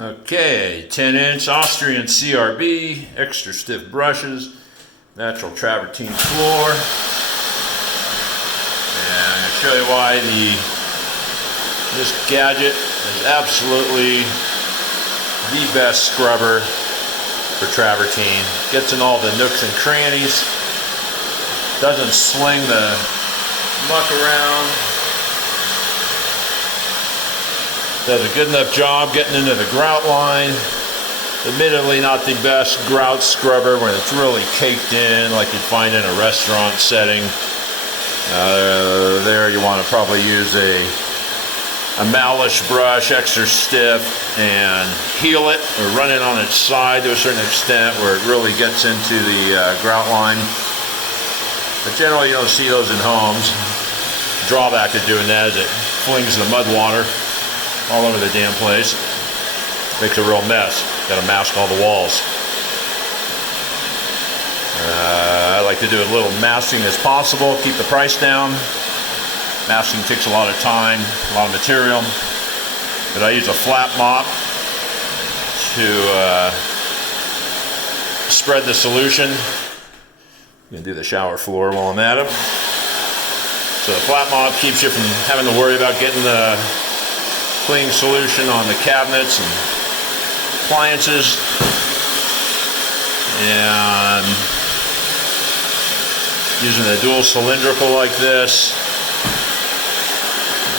Okay, 10-inch Austrian CRB, extra stiff brushes, natural travertine floor. And I'm going to show you why this gadget is absolutely the best scrubber for travertine. Gets in all the nooks and crannies, doesn't sling the muck around. Does a good enough job getting into the grout line. Admittedly not the best grout scrubber when it's really caked in like you'd find in a restaurant setting. There you want to probably use a malish brush, extra stiff, and heel it or run it on its side to a certain extent where it really gets into the grout line. But generally you don't see those in homes. The drawback of doing that is it flings the mud water all over the damn place. Makes a real mess. Got to mask all the walls. I like to do as little masking as possible, keep the price down. Masking takes a lot of time, a lot of material. But I use a flat mop to spread the solution. I'm going to do the shower floor while I'm at it. So the flat mop keeps you from having to worry about getting the cleaning solution on the cabinets and appliances, and using a dual cylindrical like this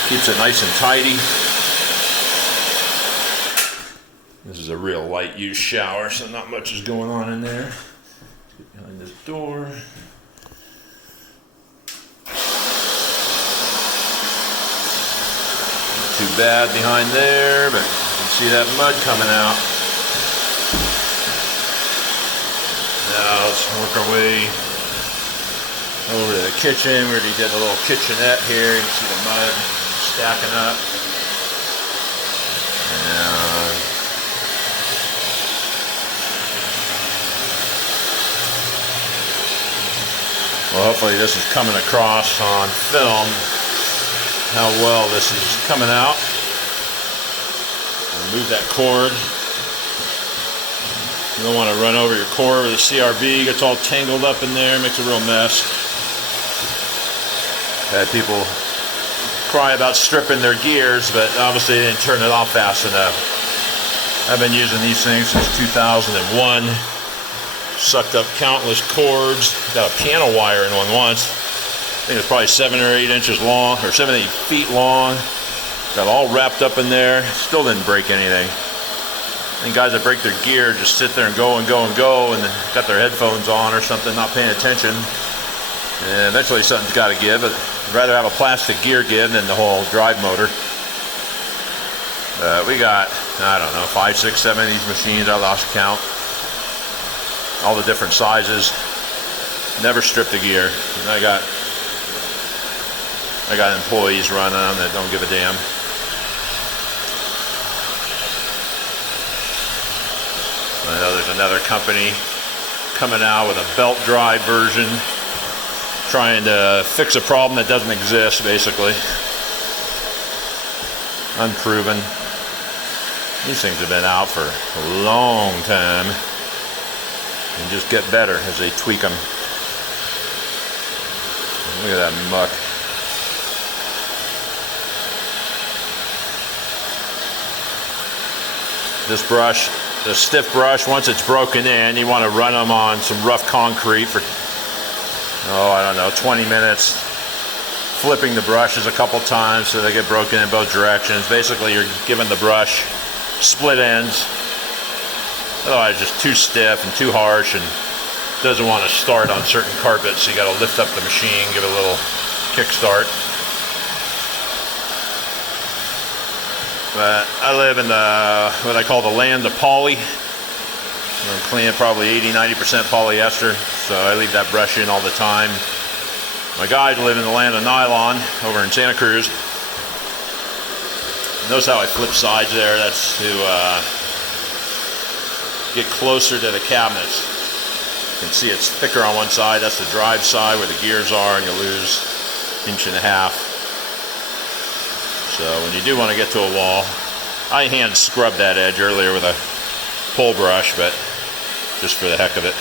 keeps it nice and tidy. This is a real light use shower, so not much is going on in there. Let's get behind this door. Too bad behind there, but you can see that mud coming out. Now let's work our way over to the kitchen. We already did a little kitchenette here. You can see the mud stacking up. And well, hopefully this is coming across on film how well this is coming out. Remove that cord. You don't want to run over your cord with a CRB. It gets all tangled up in there, makes a real mess. I've had people cry about stripping their gears, but obviously they didn't turn it off fast enough. I've been using these things since 2001. Sucked up countless cords. Got a piano wire in one once. I think it's probably 7 or 8 inches long, or 7 or 8 feet long. Got all wrapped up in there. Still didn't break anything. I think guys that break their gear just sit there and go and go and go, and then got their headphones on or something, not paying attention. And eventually something's got to give. But I'd rather have a plastic gear give than the whole drive motor. We got, I don't know, 5, 6, 7 of these machines. I lost count. All the different sizes. Never stripped the gear. And I got employees running them that don't give a damn. I know there's another company coming out with a belt drive version, trying to fix a problem that doesn't exist, basically. Unproven. These things have been out for a long time and just get better as they tweak them. Look at that muck. This brush, the stiff brush, once it's broken in, you want to run them on some rough concrete for, I don't know, 20 minutes. Flipping the brushes a couple times so they get broken in both directions. Basically, you're giving the brush split ends. Otherwise, it's just too stiff and too harsh and doesn't want to start on certain carpets, so you got to lift up the machine, give it a little kickstart. But I live in what I call the land of poly. I'm cleaning probably 80-90% polyester, so I leave that brush in all the time. My guys live in the land of nylon over in Santa Cruz. Notice how I flip sides there. That's to get closer to the cabinets. You can see it's thicker on one side. That's the drive side where the gears are, and you lose 1.5 inches. So when you do want to get to a wall, I hand scrubbed that edge earlier with a pull brush, but just for the heck of it.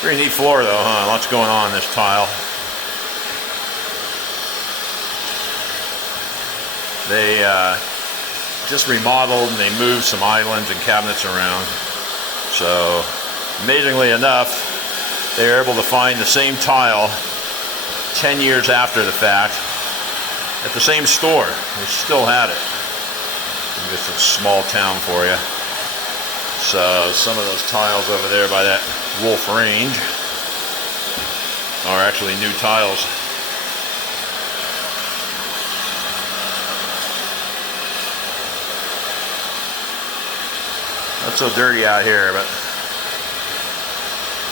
Pretty neat floor though, huh? Lots going on in this tile. They just remodeled and they moved some islands and cabinets around. So amazingly enough, they were able to find the same tile 10 years after the fact at the same store. They still had it. Just a small town for you. So some of those tiles over there by that Wolf Range are actually new tiles. Not so dirty out here, but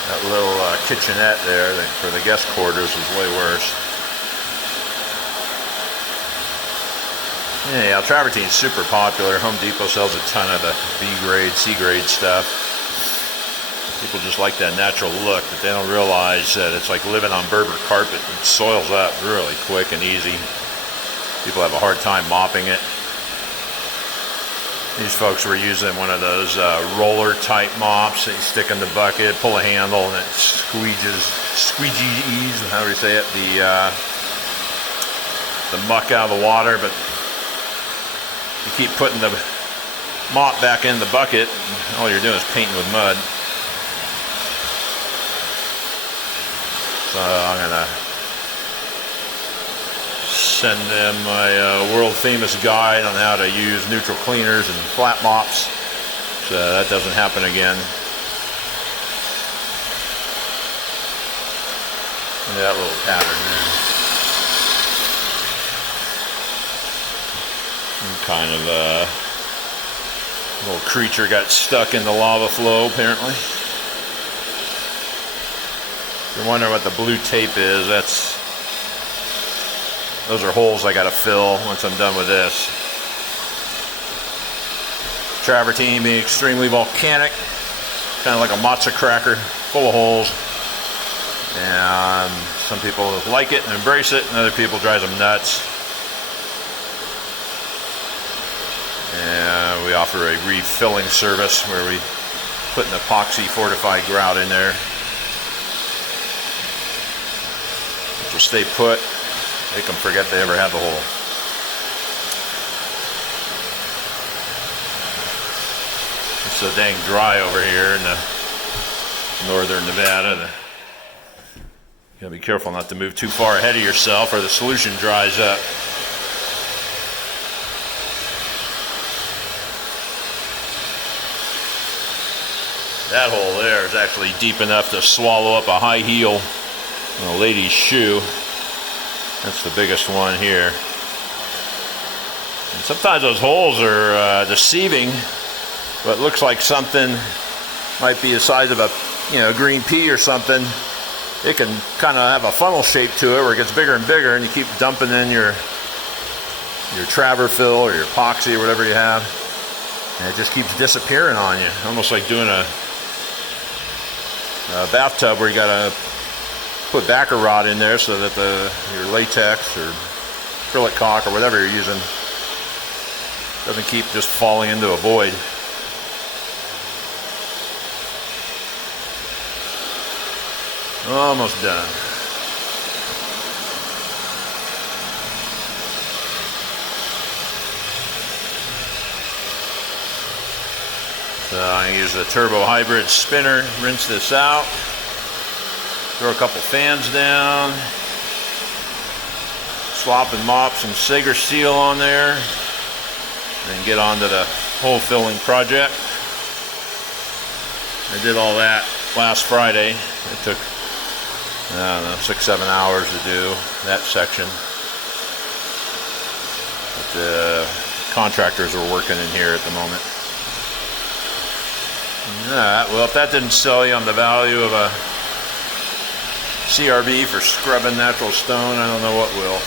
that little kitchenette there for the guest quarters was way worse. Yeah, Travertine's super popular. Home Depot sells a ton of the B grade, C grade stuff. People just like that natural look, but they don't realize that it's like living on Berber carpet. It soils up really quick and easy. People have a hard time mopping it. These folks were using one of those roller type mops that you stick in the bucket, pull a handle, and it squeegees, how do you say it, the muck out of the water. But you keep putting the mop back in the bucket, and all you're doing is painting with mud. So I'm gonna send them my world famous guide on how to use neutral cleaners and flat mops, so that doesn't happen again. Look at that little pattern there. Some kind of little creature got stuck in the lava flow apparently. If you're wondering what the blue tape is, those are holes I gotta fill once I'm done with this. Travertine being extremely volcanic, kind of like a matzo cracker, full of holes. And some people like it and embrace it, and other people drives them nuts. And we offer a refilling service where we put an epoxy fortified grout in there. It will stay put. Make them forget they ever had the hole. It's so dang dry over here in northern Nevada. You gotta be careful not to move too far ahead of yourself or the solution dries up. That hole there is actually deep enough to swallow up a high heel in a lady's shoe. That's the biggest one here. And sometimes those holes are deceiving. What looks like something might be the size of a green pea or something. It can kind of have a funnel shape to it where it gets bigger and bigger, and you keep dumping in your Traverfill or your epoxy or whatever you have, and it just keeps disappearing on you. Almost like doing a bathtub where you gotta put backer rod in there so that your latex or acrylic caulk or whatever you're using doesn't keep just falling into a void. Almost done. So I use the turbo hybrid spinner, rinse this out. Throw a couple fans down, slop and mop some Sager seal on there, and get on to the hole filling project. I did all that last Friday. It took, I don't know, 6-7 hours to do that section. But the contractors are working in here at the moment. Alright, well, if that didn't sell you on the value of a CRB for scrubbing natural stone, I don't know what will.